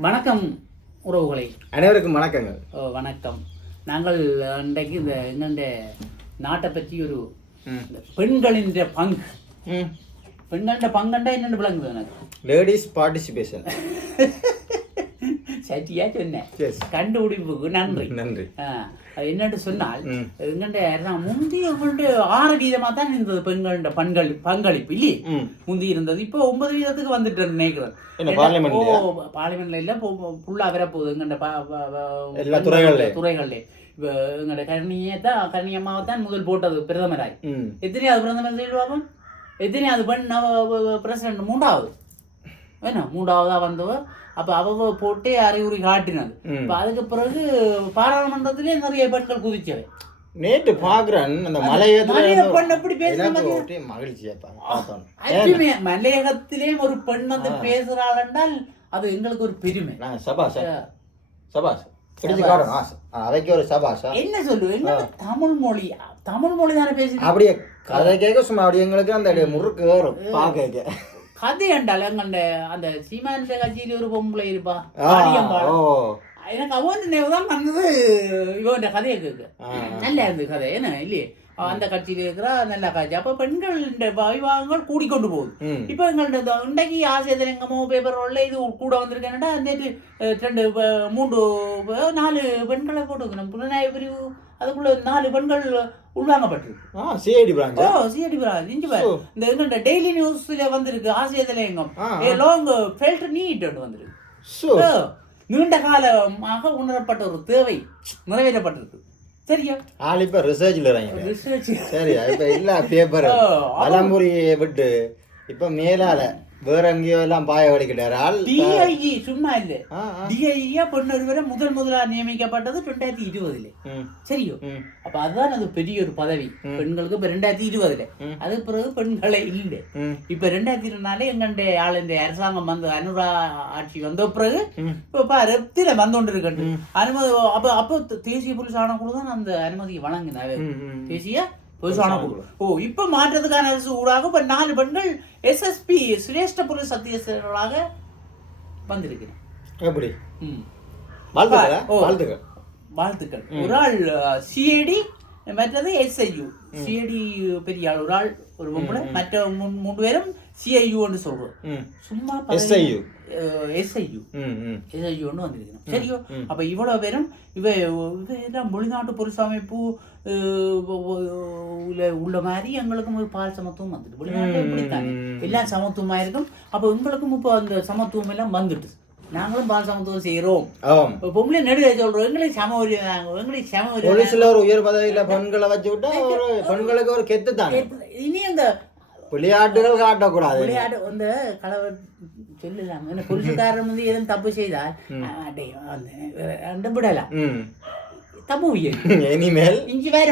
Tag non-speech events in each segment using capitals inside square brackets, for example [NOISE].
வணக்கம் உறவுகளை. அனைவருக்கும் வணக்கங்கள். ஓ, வணக்கம். நாங்கள் இன்றைக்கு இந்த எங்கண்ட நாட்டை பற்றி ஒரு பெண்களின் பங்கு. ம். பெண்கண்ட பங்கண்டா என்னென்னு விளங்குது எனக்கு. லேடிஸ் பார்ட்டிசிபேஷன் [LAUGHS] சட்டியா சொன்னேன். கண்டுபிடிப்புக்கு நன்றி. நன்றி. என்னன்னு சொன்னால். எங்கண்ட முந்தைய ஆறு வீதமாக தான் இருந்தது பெண்கள பங்களி பங்களிப்பு இல்லையே? முந்தி இருந்தது. இப்போ ஒன்பது வீதத்துக்கு வந்துட்டு நினைக்கிறேன். பார்லிமெண்ட்ல இல்ல ஃபுல்லா வரப்போகுது எங்கண்ட. துறைகள்ல இப்போ எங்கட கரணியை தான் கரணி அம்மாவை தான் முதல் போட்டது பிரதமராய். எத்தனையாவது பிரதமர் சொல்லுவாங்க? எத்தனையாவது பெண் பிரசிடண்ட் மூன்றாவது. என்ன மூன்றாவதா வந்தவ அப்ப அவ போட்டே அறிகுறி காட்டினது. இப்ப அதுக்கு பிறகு பாராளுமன்றத்திலே நிறைய பெண்கள் குதிச்சவை. நேற்று பாக்குறேன் அந்த மலையத்துல மலைய பெண் எப்படி பேசுன எனக்கு மாதிரி? ஒரே மகிழ்ச்சியா மலையகத்திலே ஒரு பெண் வந்து பேசுறாள் என்றால் அது எங்களுக்கு ஒரு பெருமை. சபாஷ். சபாஷ். அதைக்கு ஒரு சபாஷா? என்ன சொல்லு? எங்க தமிழ் மொழி தமிழ் மொழி தானே பேசி அப்படியே கதை கேட்க சும்மா அப்படி எங்களுக்கு அந்த முறுக்கு ஏறும் பார்க்க கதை என்றால் எங்கண்ட அந்த சீமான் கட்சியில ஒரு பொம்பளை இருப்பா. எனக்கு அவன் நினைவு தான் வந்தது. இவன் கதையை கேட்க. நல்லா இருந்தது கதை. என்ன இல்லையே? அந்த கட்சியில இருக்கிறா நல்லா காட்சி அப்ப பெண்கள் இந்த விவாகங்கள் கூடிக்கொண்டு போகுது இப்போ எங்கள்ட்ட இந்த இன்றைக்கு ஆசிரியங்கமோ பேப்பர் ரோல்ல இது கூட வந்திருக்கேன்டா நேற்று ரெண்டு மூன்று நாலு பெண்களை போட்டுக்கணும் புலனாய்வு பிரிவு அதுக்குள்ள நாலு பெண்கள் உள்வாங்கப்பட்டிருக்கு சிஐடி பிரான்ச் ஓ சிஐடி பிராஜ் இஞ்சி பாரு. இந்த எங்கள்ட்ட டெய்லி நியூஸ்ல வந்திருக்கு ஆசிய தலையங்கம் ஆ, ஏ லாங் ஃபெல்ட் நீட் வந்திருக்கு நீண்ட காலமாக உணரப்பட்ட ஒரு தேவை நிறைவேற்றப்பட்டிருக்கு சரியா ஆள் இப்ப ரிசர்ச்ல இறங்க ரிசர்ச் சரி இப்ப இல்ல பேப்பர் வலம்புரியை விட்டு இப்ப மேலால வேற எங்கேயோ எல்லாம் பாய ஆள் டிஐஜி சும்மா இல்ல. டிஐஜியா பெண் ஒருவரை முதல் முதலா நியமிக்கப்பட்டது ரெண்டாயிரத்தி இருபதுல. சரியோ? அப்ப அதுதான் அது பெரிய ஒரு பதவி. பெண்களுக்கு இப்ப ரெண்டாயிரத்தி இருபதுல. ம். அது பிறகு பெண்களே இல்லை. இப்ப ரெண்டாயிரத்தி இருநாலே எங்கண்ட ஆள் இந்த அரசாங்கம் வந்து அனுரா ஆட்சி வந்த பிறகு. இப்ப பாரு ரத்தில வந்து கொண்டு இருக்கு அனுமதி அப்ப அப்ப தேசிய போலீஸ் ஆணைக்குழு தான் அந்த அனுமதியை வழங்கினாரு. தேசிய போலீஸ் ஆணைக்குழு ஓ இப்ப மாற்றத்துக்கான ஊடாக இப்ப நாலு பெண்கள் எஸ்எஸ்பி சிரேஷ்ட போலீஸ் அத்தியட்சர்களாக வந்திருக்கிறேன். எப்படி? ம். வாழ்த்துக்களா. வாழ்த்துக்கள். ஒரு ஆள் சிஐடி மற்றது எஸ்ஐயு சிஐடி பெரிய ஆள் ஒரு ஆள் ஒரு பொம்பளை. மற்ற மூணு பேரும் சிஐயுன்னு சொல்றோம். சும்மா. எஸ்ஐயு ம். எஸ்ஐயுன்னு வந்திருக்கணும் சரியோ? அப்ப இவ்வளவு பேரும் இவ இவ எல்லாம் வெளிநாட்டு உ- உள்ள- மாதிரி எங்களுக்கும் ஒரு பால் சமத்துவம் வந்துட்டு வெளிநாட்டில் இப்படித்தானே எல்லாம் சமத்துவமா இருக்கும். அப்ப எங்களுக்கும் இப்போ அந்த சமத்துவம் எல்லாம் வந்துட்டு. நாங்களும் பால் சமத்துவம் செய்யறோம் பொம்பளை நடுவே சொல்றோம் எங்களுக்கு சம உரிமை தாங்க எங்களுக்கு சம உரிமை ஒரு உயர் பதவியில பெண்களை வச்சு விட்டா பெண்களுக்கு ஒரு கெத்து தானே? இனி அந்த விளையாட்டுகள் காட்டக்கூடாது. விளையாட்டு அந்த கலவர் சொல்லலாம் என்ன புருஷக்காரன் வந்து எதுவும் தப்பு செய்தால் ரெண்டும் விடலாம். தப்பு இனிமேல். இஞ்சி வேற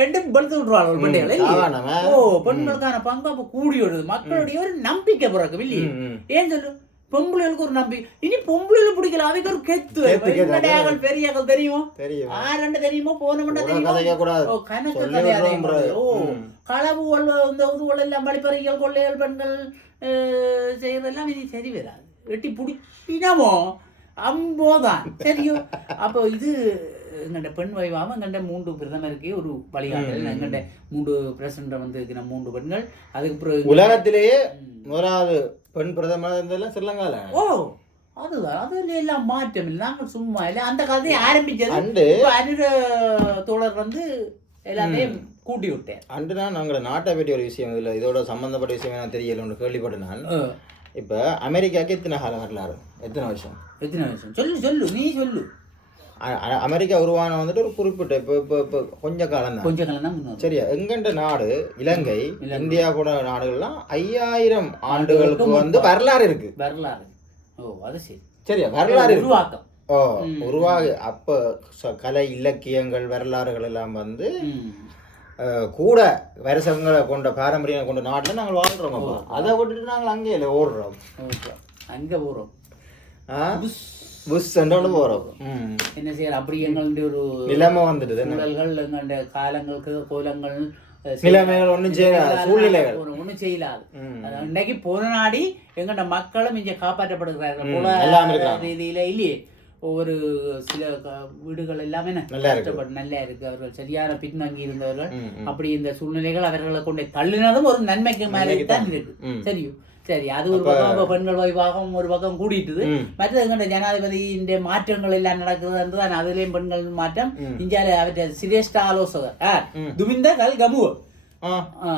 ரெண்டும் படுத்து விட்டுருவாள் ஒரு? சாவானவ. ஓ பெண்களுக்கான பங்கு அப்ப கூடி வருது மக்களுடைய ஒரு நம்பிக்கை பிறகு இல்லையே. ஏன் சொல்லு? பொம்பளைகளுக்கு ஒரு நம்பிக்கை இனி பொம்பளைகளுக்கு பிடிக்கல. அவைக்கு ஒரு கெத்து. பெண்கடையாக்கள் பெரியாக்கள் தெரியுமோ? தெரியும். ஆரண்டு தெரியுமோ? போன கூட தெரியுமோ? கணக்கு சொல்லி கதை அதே விடுறோம் மாதிரி. bro. ஓ. களவு கொள்ள இந்த உதுவல் எல்லாம் வழிப்பறிகள் கொள்ளைகள் பெண்கள் செய்யறதெல்லாம் இனி சரி வராது. வெட்டி பிடிச்சினமோ அம்போதான். சரியோ அப்போ இது எங்கள்ட பெண் வைவாம எங்கள்ட மூன்று பிரதமருக்கு ஒரு வழிகாட்டல். எங்கள்ட மூன்று பிரசிடண்ட் வந்து இருக்கிற மூன்று பெண்கள். அதுக்கு பிறகு உலகத்திலேயே முதலாவது பெண் பிரதமர் இருந்ததெல்லாம் ஸ்ரீலங்கால. ஓ அதுதான் அதுல எல்லாம் மாற்றம் இல்லை. நாங்கள் சும்மா இல்லை. அந்த காலத்தையும் ஆரம்பிச்சது அண்டு அனிர தோழர் வந்து எல்லாத்தையும் கூட்டி விட்டேன். அண்டு நான் நாங்களோட நாட்டை பற்றி ஒரு விஷயம் இதில் இதோட சம்பந்தப்பட்ட விஷயம் எனக்கு தெரியல ஒன்று கேள்விப்பட்டேன் நான் இப்போ அமெரிக்காவுக்கு எத்தனை காலம் வரலாறு? எத்தனை வருஷம்? எத்தனை வருஷம்? சொல்லு சொல்லு. நீ சொல்லு. அமெரிக்கா உருவான வந்துட்டு ஒரு குறிப்பிட்ட இப்போ இப்போ இப்போ கொஞ்ச காலம் தான் கொஞ்ச காலம் தான் சரியா? எங்கண்ட நாடு இலங்கை இந்தியா கூட நாடுகள்லாம் ஐயாயிரம் ஆண்டுகளுக்கு வந்து வரலாறு இருக்கு. வரலாறு. ஓ அது சரி. சரியா? வரலாறு உருவாக்கம். ஓ உருவாகு அப்போ கலை இலக்கியங்கள் வரலாறுகள் எல்லாம் வந்து கூட வருஷங்களை கொண்ட பாரம்பரியம் கொண்ட நாட்டில் நாங்கள் வாழ்றோம் அப்போ. அதை விட்டுட்டு நாங்கள் அங்கே இல்லை ஓடுறோம். அங்க போறோம் ஆ புஷ் சென்றோடு போகிறோம் என்ன செய்யற அப்படி எங்களுடைய ஒரு நிலைமை வந்துடுது? சூழல்கள் எங்களுடைய காலங்களுக்கு கோலங்கள் நிலைமைகள் ஒண்ணும் செய்யலாது, சூழ்நிலைகள். ஒன்றும் செய்யலாது இன்னைக்கு போராடி எங்கட மக்களும் இங்க காப்பாற்றப்படுகிறார்கள். ரீதியில இல்லையே ஒவ்வொரு சில வீடுகள் எல்லாமே ந- நல்லா இருக்கு. கஷ்டப்பட்டு நல்லா இருக்கு அவர்கள் சரியான பின்தங்கி இருந்தவர்கள். அப்படி இந்த சூழ்நிலைகள் அவர்களை கொண்டு தள்ளினதும் ஒரு நன்மைக்கு மேலே நன்மைக்கு தான். இருக்கு ம். சரி அது ஒரு பக்கம் இப்ப பெண்கள் விவாகம் ஒரு பக்கம் கூடிட்டுது. மற்றது எங்கட ஜனாதிபதியின் மாற்றங்கள் எல்லாம் நடக்குது தான் அதுலயும் பெண்கள் மாற்றம் ம். இந்தியால அவற்றை சிரேஷ்ட ஆலோசகர். துமிந்த கல் ஆ,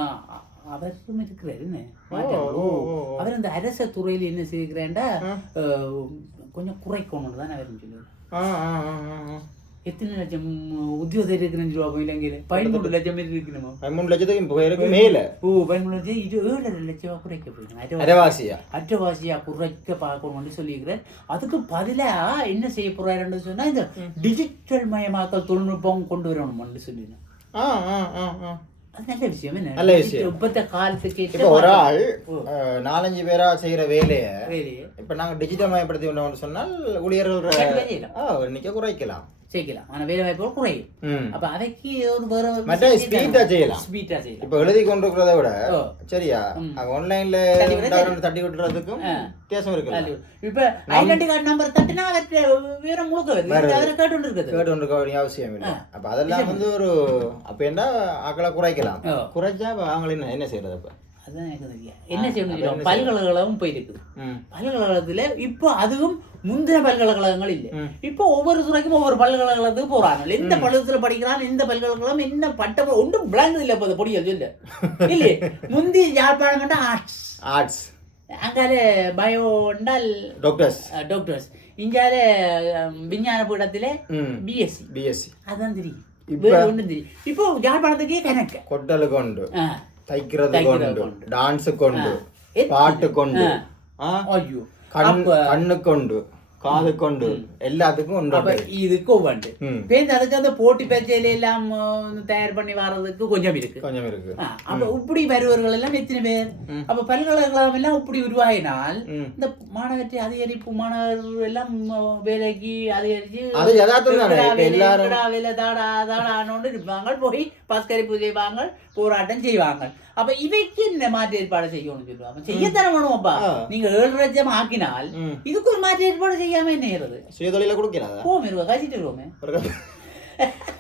அவரும் இருக்கிறார் என்ன. அவர் இந்த அரச துறையில என்ன செய்கிறாண்டா கொஞ்சம் குறைக்கணும் தான் அவர் சொல்லுவார். எத்தனை லட்சம் உத்தியோகம் இருக்கிறேன்னு சொல்லுவாங்க இலங்கையில? பதிமூணு லட்சம் பேர் இருக்கணுமா பதிமூணு லட்சத்துக்கு பேருக்கு மேல. ஓ பதிமூணு லட்சம் இது ஏழரை லட்சமா குறைக்க போயிருக்கேன் அரைவாசியா? அற்றவாசியா குறைக்க பார்க்கணும்னு சொல்லியிருக்கிறேன் அதுக்கு பதிலா என்ன செய்ய போறாருன்னு சொன்னா இந்த டிஜிட்டல் மயமாக்கல் தொழில்நுட்பம் கொண்டு வரணும்னு சொல்லியிருந்தேன் ஆ ஆ ஆ ஆ. நல்ல விஷயம் நல்ல விஷயம். இப்பத்த காலத்துக்கு இப்போ ஒரு ஆள் நாலஞ்சு பேரா செய்யற வேலைய இப்ப நாங்க டிஜிட்டல் மயப்படுத்தி சொன்னால் ஊழியர்கள் எண்ணிக்கை குறைக்கலாம். செய்யலாம் ஆனா வேலை வாய்ப்புகள் குறையும் ம். அப்ப அதைக்கு ஒரு வேற மற்ற ஸ்பீடா செய்யலாம் ஸ்பீட்டா செய்யலாம் இப்ப எழுதி கொண்டிருக்கிறத விட. சரியா. ஆன்லைன்ல தட்டி விட தட்டி விட்டுறதுக்கும். வித்தியாசம் இருக்குல்ல அது இப்ப ஐடென்டி கார்டு நம்பர் தட்டினா வேற முழுக்க வருது. அவரை கேட்டு இருக்குது கேட்டு கொண்டிருக்க வேண்டிய அவசியம் இல்லை. அப்ப அதெல்லாம் வந்து ஒரு அப்ப என்ன ஆக்களை குறைக்கலாம். குறைச்சா அவங்கள என்ன என்ன செய்யறது அப்ப அதான் எனக்கு தெரியும் என்ன செய்யணும்? பல்கலைக்கழகம் போயிருக்குது. பல்கலைக்கழகத்துல இப்போ அதுவும் முந்தின பல்கலைக்கழகங்கள் இல்லை. இப்போ ஒவ்வொரு துறைக்கும் ஒவ்வொரு பல்கலைக்கழகத்துக்கு போறாங்க. எந்த பல்கலைக்கழகத்துல படிக்கிறான் எந்த பல்கலைக்கழகம் என்ன பட்டம் ஒன்றும் விளங்குது இல்லை இப்போ பொடியல் சொல்லு இல்லையே? [LAUGHS] முந்தி யாழ்ப்பாணம் கண்டா ஆர்ட்ஸ் ஆர்ட்ஸ் அங்கால பயோ என்றால் டாக்டர்ஸ் டாக்டர்ஸ் இங்கால விஞ்ஞான பீடத்திலே பிஎஸ்சி பிஎஸ்சி அதான் தெரியும். இப்ப- யாழ்ப்பாணத்துக்கே கணக்கு. கொட்டல் கொண்டு. தைக்கிறது கொண்டு கொண்டு. டான்ஸ் கொண்டு எத்தனை? பாட்டு காது கொண்டு. எல்லாத்துக்கும் அப்ப இதுக்கு ம். பேருந்து அதுக்கு அந்த போட்டி பரீட்சையில எல்லாம் தயார் பண்ணி வர்றதுக்கு கொஞ்சம் இருக்கு. கொஞ்சம் இருக்கு. அப்ப இப்படி வருவர்கள் எல்லாம் எத்தனை பேர். அப்ப பல்கலைக்கழகம் எல்லாம் இப்படி உருவாகினால் ம். இந்த மாணவர்ச்சி அதிகரிப்பு மாணவர் எல்லாம் வேலைக்கு அதிகரிச்சு அது வேலை தாடா தாடான்னு இருப்பாங்க போய் பஸ்கரிப்பு செய்வாங்க போராட்டம் செய்வாங்க. அப்ப இவைக்கு என்ன மாற்று ஏற்பாடு செய்யணும்னு சொல்லுவாங்க செய்யத்தானே வேணுமாப்பா ஆ. நீங்க ஏழு லட்சம் ஆக்கினால். இதுக்கு ஒரு மாற்று ஏற்பாடு செய்யாம என்ன ஏறுது சுயதொழில கொடுக்கிறாதா போமே கழிச்சிட்டு வருவோமே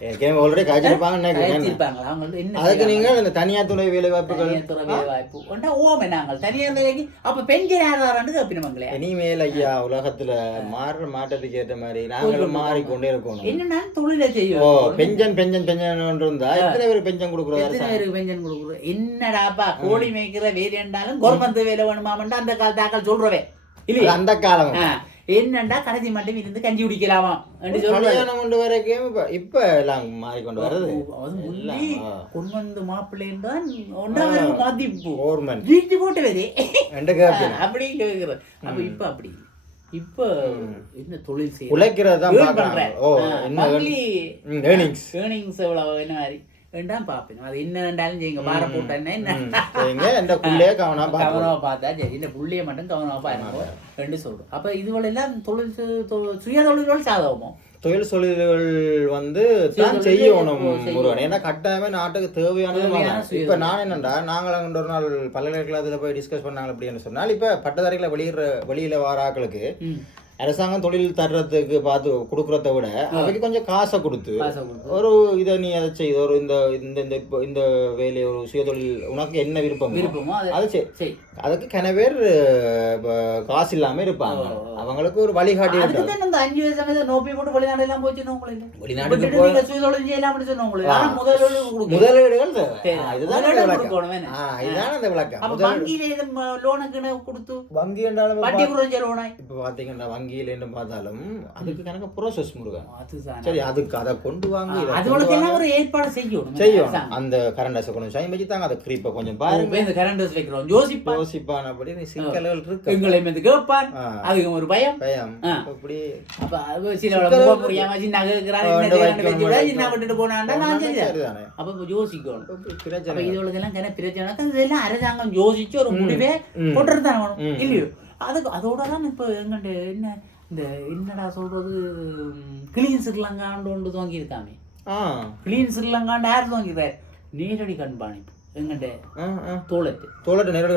ஏற்கனவே ஆல்ரெடி காய்ச்சிருப்பாங்கன்னு நினைக்கிறேன். அவங்க என்ன அதுக்கு? நீங்கள் இந்த தனியார் துறை வேலை வாய்ப்புகள் துறை வேலை வாய்ப்பு. ஒன்றா ஓமே நாங்கள். தனியார் துறைக்கு அப்ப பெண்கள் யாராண்டு கேப்பினவங்களே இனிமேல் ஐயா உலகத்துல மாறுற மாற்றத்துக்கு ஏற்ற மாதிரி நாங்களும் மாறிக்கொண்டே இருக்கணும். என்னன்னா தொழிலை ஓ செய்யும் பெஞ்சன் பெஞ்சன் பெஞ்சன் இருந்தா எத்தனை பேர் பெஞ்சன் கொடுக்குறோம் எத்தனை பேருக்கு பெஞ்சன் கொடுக்குறது? என்னடாப்பா கோழி மேய்க்கிற வேலை என்றாலும் கவர்மெண்ட் வேலை வேணுமாமண்டா அந்த காலத்தாக்கள் சொல்றவே. இல்லையா அந்த காலம். என்னண்டா கடைசி மட்டும் இருந்து கஞ்சி குடிக்கலாமா? கல்யாணம் கொண்டு வரைக்கும் இப்ப இப்ப எல்லாம் எல்லாம், முள்ளி ஆ. கொண்டு வந்து மாப்பிள்ளைன்னு தான் ஒன்றாவது மதிப்பு கவர்மெண்ட் வீட்டு போட்டு வரே. அப்படி கேக்குறது அப்ப இப்ப அப்படி. இப்ப என்ன தொழில் செய்ய உழைக்கிறது ஏர்னிங்ஸ் ஏர்னிங்ஸ் எவ்வளவு என்ன மாதிரி. வேண்டாம் பார்ப்பேன் அது என்ன வேண்டாலும் செய்யுங்க வார போட்டா என்ன இந்த புள்ளைய கவனம் பார்க்கணும் கவனமா பார்த்தா சரி. இந்த புள்ளைய மட்டும் கவனமா பாருங்க. ரெண்டு சொல்றோம். அப்ப இதுவெல்லாம் தொழில் சுய தொழில்கள் சாதகமோ? தொழில் தொழில்கள் வந்து தான் செய்யணும். முருகன். ஏன்னா கட்டாயமே நாட்டுக்கு தேவையானது இப்ப நான் என்னண்டா நாங்கள் ஒரு நாள் பல்கலைக்கழகத்துல போய் டிஸ்கஸ் பண்ணாங்க அப்படின்னு சொன்னால் இப்ப பட்டதாரிகளை வெளியிடுற வெளியில வர ஆட்களுக்கு ம். அரசாங்கம் தொழில் தர்றதுக்கு பார்த்து கொடுக்கறத விட அவைக்கு கொஞ்சம் காசை கொடுத்து. ஒரு இதை நீ அதை செய் ஒரு இந்த இந்த இந்த இப்போ இந்த வேலையை ஒரு சுயதொழில் உனக்கு என்ன விருப்பம் விருப்பமோ அது சரி அதுக்கு கன பேர் காசு இல்லாம இருப்பாங்க. அவங்களுக்கு ஒரு வழிகாட்டி இந்த அஞ்சு வயசு நோப்பி போட்டு வெளிநாடு எல்லாம் போச்சு வெளிநாட்டுக்கு விட்டுட்டு நீங்க சுய தொழில் செய்யலாம்னு சொன்னவங்களுக்கு கொடுக்கணும். முதலீடுகள் இதுதான் முதலீடு இதுதான் அந்த விளக்கம். வங்கியில லோனுக்கு கொடுத்து? வங்கி என்றாலும் வட்டி குறைஞ்ச லோனாய் இப்ப பாத்தீங்கன்னா வங்கியில என்று பார்த்தாலும் அதுக்கு கணக்கு ப்ரோசஸ் முருகன். சரி அதுக்கு அதை கொண்டு வாங்க. ஒரு ஏற்பாடு செய்யும் அரசாங்கம். அந்த கரண்ட் கொஞ்சம் சைன் வச்சு தாங்க அதை கிரீப்பை கொஞ்சம் பாருங்க. இந்த கரண்ட் வைக்கிறோம். யோசிப்பா யோசிப்பானபடி சிக்கல்கள் இருக்கு. எங்களை வந்து கேட்பார். அதுக்கு ஒரு பயம். பயம். அப்படி அப்ப சில முடியாம சின்ன என்ன. சின்ன விட்டுட்டு போனாண்டா நான் செஞ்சேன் அப்ப யோசிக்கணும். பிரச்சனை என்ன பிரச்சனை. இதெல்லாம் அரசாங்கம் யோசிச்சு ஒரு முடிவே ம். இல்லையோ? அதுக்கு அதோட தான் இப்ப எங்கிட்ட என்ன இந்த என்னடா சொல்றது கிளீன் ஸ்ரீலங்காண்டு ஒன்று துவங்கி இருக்காமே ஆ. கிளீன் ஸ்ரீலங்காண்டு யார் துவங்கிடுறாரு நேரடி கண்காணிப்பு ஆ. தோளத்து. தோளட்டு நேரடி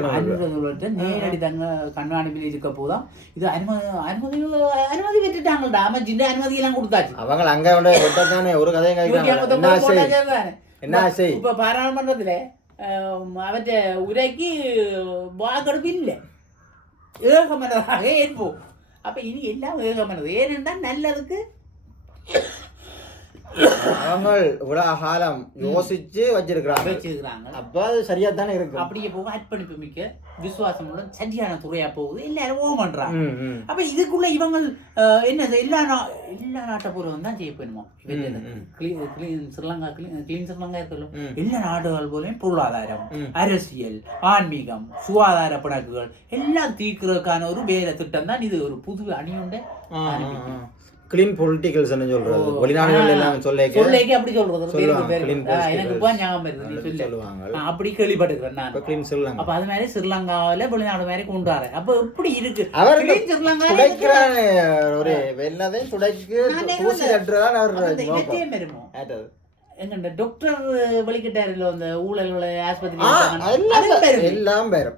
தோளத்து நேரடி தங்க கண்காணிப்பில் இருக்க போதான் இது அனுமதி அனுமதி அனுமதி பெற்றுட்டாங்கடா அமைச்சிட்டு அனுமதி எல்லாம் கொடுத்தாச்சு. அவங்க அங்க விட்டதானே ஒரு ஐம்பத்தொன்பது என்ன ஆசை இப்ப பாராளுமன்றத்துல அவற்றை உரைக்கு வாக்கெடுப்பு இல்லை. ஏகமனதாக ஏற்போம் அப்போ இனி எல்லாம் ஏகமனது. ஏனென்றால் நல்லதுக்கு அவங்க இவ்வளவு காலம் யோசிச்சு வச்சிருக்கிறாங்க வச்சிருக்கிறாங்க அப்ப அது சரியா தானே இருக்கு அப்படியே போக அர்ப்பணிப்பு மிக்க விசுவாசமுடன் சரியான துறையா போகுது. எல்லாரும் ஓம் பண்றாங்க. அப்ப இதுக்குள்ள இவங்க என்ன எல்லா எல்லா நாட்டை பூர்வம் தான் செய்ய போயணுமோ ம், ம். கிளீன் ஸ்ரீலங்கா கிளீன் ஸ்ரீலங்கா இருக்கല്ലോ ம். எல்லா நாடுகள் போலையும் பொருளாதாரம். அரசியல் ஆன்மீகம் சுகாதார பிணக்குகள் எல்லாம் தீர்க்கிறதுக்கான ஒரு வேலை திட்டம் தான் இது. ஒரு புது அணியுண்ட. கிளீன் பொலிட்டிக்கல்ஸ் சொல்றது. வெளிநாடுகள். எல்லாம் சொல்லேக்க சொல்லேக்கு அப்படி சொல்றது. எனக்கு இப்போ ஞாபகம் சொல்லு. சொல்லுவாங்க. அப்படி கேள்விப்பட்டிருக்கிறேன் நான். கிளீன் சொல்லுங்க அப்ப அது மாதிரி ஸ்ரீலங்காவில வெளிநாடு மாதிரி கொண்டு வரேன் அப்ப எப்படி இருக்கு? அவர் clean ஸ்ரீலங்கா துடைக்கிறான ஒரு வெள்ளதையும் துடைக்கு தூசி கட்டுறதான் அவர் அப்ப இந்த நோக்கம் இவற்றையும் வருமோ ஆட்டது. எங்க டாக்டர் வெளிக்கிட்டாருல அந்த ஊழல் ஆஸ்பத்திரி எல்லாம் பேரும்.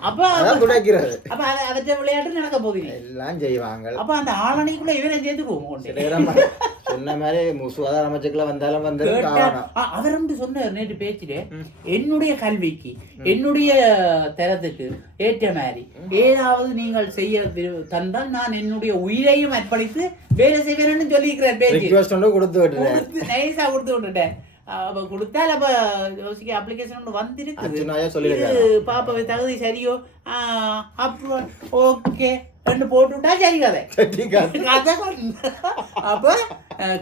அப்ப- துடைக்கிறது. அப்ப அவற்றை விளையாட்டு நடக்க போகுது எல்லாம் செய்வாங்க. அப்ப அந்த ஆளணிக்குள்ள இவரை சேர்த்துக்குவோம் கொண்டு சொன்ன மாதிரி சுகாதார அமைச்சுக்குள்ள வந்தாலும் வந்து அவர் வந்து சொன்னார் நேற்று பேச்சிலே என்னுடைய கல்விக்கு என்னுடைய தரத்துக்கு ஏற்ற மாதிரி ஏதாவது நீங்கள் செய்ய தந்தால் நான் என்னுடைய உயிரையும் அர்ப்பணித்து வேலை செய்வேன்னு சொல்லியிருக்கிறார் பேச்சு. கொடுத்து விட்டுறேன் நைஸா கொடுத்து விட்டுட்டேன். அப்ப கொடுத்தால் அப்ப யோசிக்க அப்ளிகேஷன் ஒன்று சொல்லியிருக்காரு. பாப்பாவை தகுதி சரியோ? அப்புறம் ஓகே ரெண்டு போட்டு விட்டா சரி கதை. கதை. அப்ப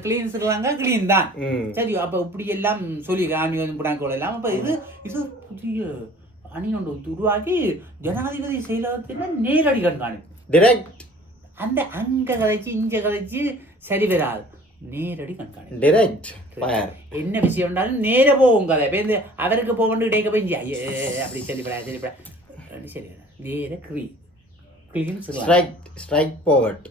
கிளீன் ஸ்ரீலங்கா கிளீன் தான். சரி அப்ப இப்படி எல்லாம் சொல்லி அணியோதம் புடாங்கோல் எல்லாம். அப்ப இது இது புதிய அணி ஒன்று உருவாக்கி ஜனாதிபதி செயலகத்தில் நேரடி கண்காணிப்பு. டிரெக்ட் அந்த அங்க கதைச்சு இங்க கதைச்சு சரி வராது நேரடி கண்காணிப்பு. டிரெக்ட் என்ன விஷயம் இருந்தாலும் நேர போகும் கதை. இப்போ இந்த அவருக்கு போகணும் இடைக்க போய் அப்படி சொல்லிவிடா சொல்லிவிடா சரி நேர சொல்லலாம் ஸ்ட்ரைக் ஸ்ட்ரைக் போவர்ட்.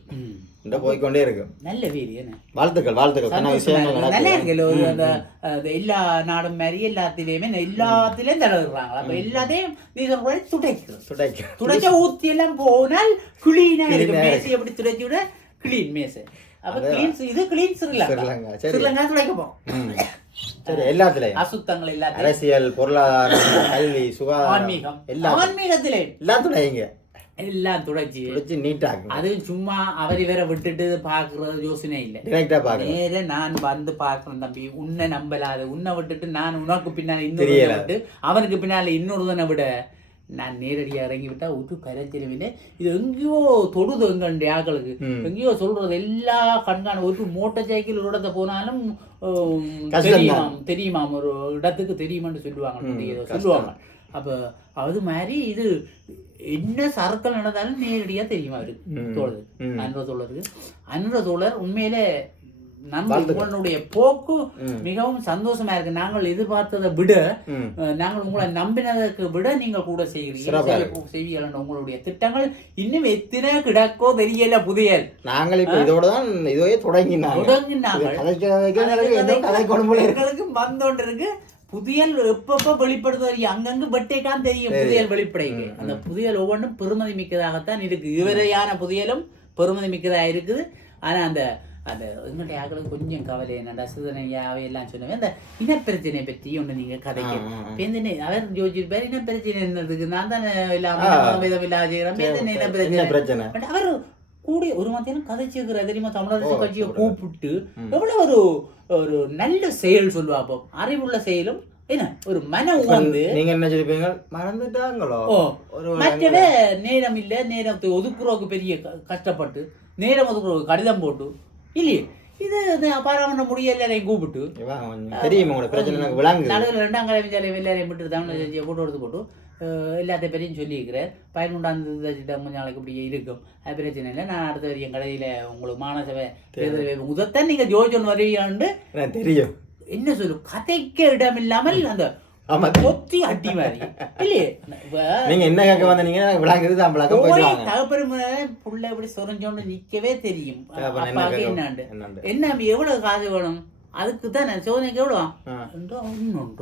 இந்த போய்க்கொண்டே இருக்கு. நல்ல வீடு என்ன வாழ்த்துக்கள் வாழ்த்துக்கள். விஷயங்கள். நல்லா இருக்குல்ல ஒரு. அந்த எல்லா நாடும் மாதிரி எல்லாத்திலையுமே எல்லாத்திலையும் தடவுறாங்க அப்ப எல்லாத்தையும் நீ சொல்ற துடைக்கிறது துடைக்க துடைச்ச ஊத்தி எல்லாம் போனால் கிளீனா இருக்கு மேசை எப்படி துடைச்சு விட? கிளீன் மேசை. அப்ப அதான். கிளீன் இது கிளீன் ஸ்ரீலங்கா ஸ்ரீலங்கா, சரி. ஸ்ரீலங்கா துடைக்க போறோம். ம். சரி எல்லாத்துலயும். அசுத்தங்கள் எல்லாத்தையும் அரசியல் பொருளாதாரம் கல்வி சுகாதாரம் ஆன்மீகம். எல்லாம் ஆன்மீகத்திலே எல்லாம் துடைங்க எல்லாம் துடைச்சு துடைச்சு நீட்டாக்குங்க அது சும்மா அவரை வேற விட்டுட்டு பாக்குறது யோசனை இல்லை டிரெக்டா பாக்குறேன் நேர நான் வந்து பார்க்கணும் தம்பி உன்னை நம்பலாது உன்னை விட்டுட்டு நான் உனக்கு பின்னால இன்னொரு. விட்டு அவனுக்கு பின்னால இன்னொருதனை விட நான் நேரடியாக இறங்கி விட்டா ஒரு கரைச்சிருவில்லை இது எங்கேயோ தொடுது எங்களுடைய ஆக்களுக்கு. எங்கேயோ சொல்றது எல்லா கண்காணி ஒரு மோட்டார் சைக்கிள் ஒரு இடத்த போனாலும். தெரியுமாம் தெரியுமாம் ஒரு இடத்துக்கு தெரியுமான்னு சொல்லுவாங்க. சொல்லுவாங்க அப்போ அது மாதிரி இது என்ன சர்க்கிள் நடந்தாலும் நேரடியா தெரியுமா அவருக்கு. தோழர் ம். அன்ற தோழருக்கு. அன்ற தோழர் உண்மையிலே. உங்களுடைய போக்கு. மிகவும் சந்தோஷமா இருக்கு. நாங்கள் எதிர்பார்த்ததை விட நாங்கள் உங்களை நம்பினதற்கு விட நீங்கள் கூட செய்கிறீங்க செய்வீர்கள் உங்களுடைய திட்டங்கள் இன்னும் எத்தனை கிடக்கோ தெரியல புதையல். நாங்கள் இப்ப இதோட தான் இதுவே தொடங்கினாங்க. எங்களுக்கு வந்தோண்டு இருக்கு புதியல் எப்பப்ப வெளிப்படுத்துவது அங்கங்கு வெட்டைக்கான் தெரியும். புதியல் வெளிப்படைக்கு. அந்த புதியல் ஒவ்வொன்றும் பெருமதி மிக்கதாகத்தான் இருக்கு. இதுவரையான புதியலும் பெருமதி மிக்கதா இருக்குது. ஆனா அந்த அந்த எங்களுடைய ஆக்களுக்கு கொஞ்சம் கவலை என்னடா சிதனையா அவையெல்லாம் சொன்னவே அந்த இனப்பிரச்சனை பற்றி ஒன்று நீங்க கதைக்க. பேந்தனை அவர் யோசிச்சிருப்பாரு இனப்பிரச்சனை என்னதுக்கு நான் தானே இல்லாம ஆ. மதம் இதை இல்லாத செய்கிறேன் பேந்தனை இனப்பிரச்சனை. பிரச்சனை பட் அவர் கூடி ஒரு மத்தியானம் கதைச்சிருக்கிறார் தெரியுமா? தமிழரசு கட்சியை. கூப்பிட்டு. எவ்வளவு ஒரு ஒரு நல்ல செயல் சொல்லுவாப்போ அறிவுள்ள செயலும் என்ன? ஒரு மன உணர்ந்து நீங்க என்ன சொல்லிப்பீங்க மறந்துட்டாங்களோ? மற்றவ நேரம் இல்ல நேரத்தை ஒதுக்குறவுக்கு பெரிய கஷ்டப்பட்டு நேரம் ஒதுக்குறவுக்கு கடிதம் போட்டு இல்லையே? இது இந்த பாராமணம் முடிய எல்லாரையும் கூப்பிட்டு. தெரியுமா உங்களோட பிரச்சனை விளங்குது. நடுவில் ரெண்டாம் ஜாலியம் எல்லாரையும் விட்டு தமிழ் போட்டு எடுத்து போட்டு எல்லாத்த பேரையும் சொல்லியிருக்கிறேன் பதினொன்றாம் தேதி கொஞ்ச நாளைக்கு இப்படி இருக்கும். அது பிரச்சனை இல்லை. நான் அடுத்த வரையும் கடையில் உங்களுக்கு மாநசபை தேர்தல். முதத்தான் நீங்கள் ஜோஜன் வருவீங்கன்னு தெரியும். என்ன சொல்லு கதைக்க இடம் இல்லாமல் அந்த ஆமா. கொத்தி அடி மாதிரி. இல்லையே? நீங்க என்ன கேட்க வந்தீங்க எனக்கு விளங்குது தான் பழக்கம் போய் போயிட்டு வாங்க. தகப்பெருமை புள்ள இப்படி சொரஞ்சோண்டு நிக்கவே தெரியும். அப்ப என்ன அப்பாவுக்கு கேட்க- என்னாண்டு? என்னண்டு என்ன எவ்வளவு காசு வேணும்? அதுக்கு தானே சோதனைக்கு எவ்வளோ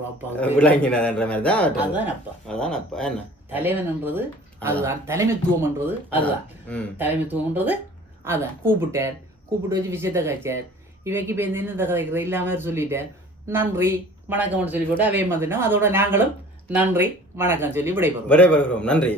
அப்பா. விளங்கினதுன்ற மாதிரி தான். அதுதான் அப்பா அதான் அப்ப என்ன? தலைவன்ன்றது அதுதான். தலைமைத்துவம்ன்றது அதுதான். தலைமைத்துவம்ன்றது அதான். கூப்பிட்டார். கூப்பிட்டு வச்சு விஷயத்தை காய்ச்சார் இவைக்கு இப்போ இந்த என்ன கதைக்கிற இல்லாமல் சொல்லிட்டார். நன்றி வணக்கம்னு சொல்லி போட்டு அவையும் வந்துட்டோம் அதோட நாங்களும் நன்றி வணக்கம் சொல்லி விடைபெறுவோம். விடைபெறுகிறோம். நன்றி.